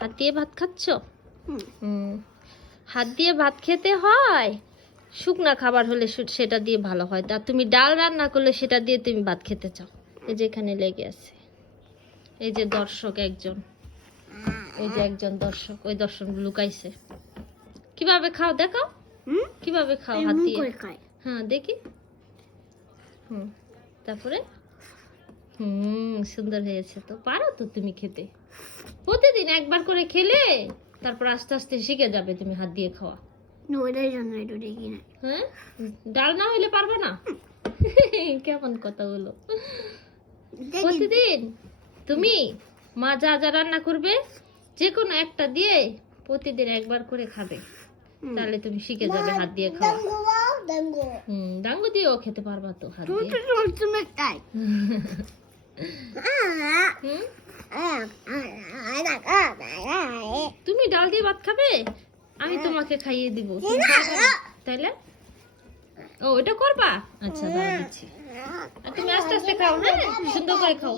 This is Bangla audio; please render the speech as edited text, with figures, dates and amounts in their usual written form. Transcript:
হাত দিয়ে ভাত খাচ্ছ? হাত দিয়ে ভাত খেতে হয়। শুকনা খাবার হলে সেটা দিয়ে ভালো হয়। তা তুমি ডাল রান্না করলে সেটা দিয়ে তুমি ভাত খেতে চাও। এই যে এখানে লেগে আছে, এই যে দর্শক একজন, ওই যে একজন দর্শক, ওই দর্শক লুকাইছে। কিভাবে খাও দেখাও, কিভাবে খাও হাত দিয়ে। হ্যাঁ দেখি। তারপরে সুন্দর হয়েছে তো। পারো তো তুমি খেতে। প্রতিদিন একবার করে খেলে তারপর আস্তে আস্তে শিখে যাবে তুমি হাত দিয়ে খাওয়া। হ্যাঁ, ডাল না হইলে পারবে না? কেমন কথা বলো। প্রতিদিন তুমি মা যা যা রান্না করবে যে কোনো একটা দিয়ে প্রতিদিন একবার করে খাবে, তাহলে তুমি শিখে যাবে হাত দিয়ে খাওয়া। ডাঙ্গো দিয়েও খেতে পারবা তো হাত দিয়ে। তুমি ডাল দিয়ে ভাত খাবে, আমি তোমাকে খাইয়ে দিব, তাইলে? ও এটা করবা? আচ্ছা দাঁড়া দিচ্ছি। তুমি আস্তে আস্তে খাও, হ্যাঁ সুন্দর করে খাও।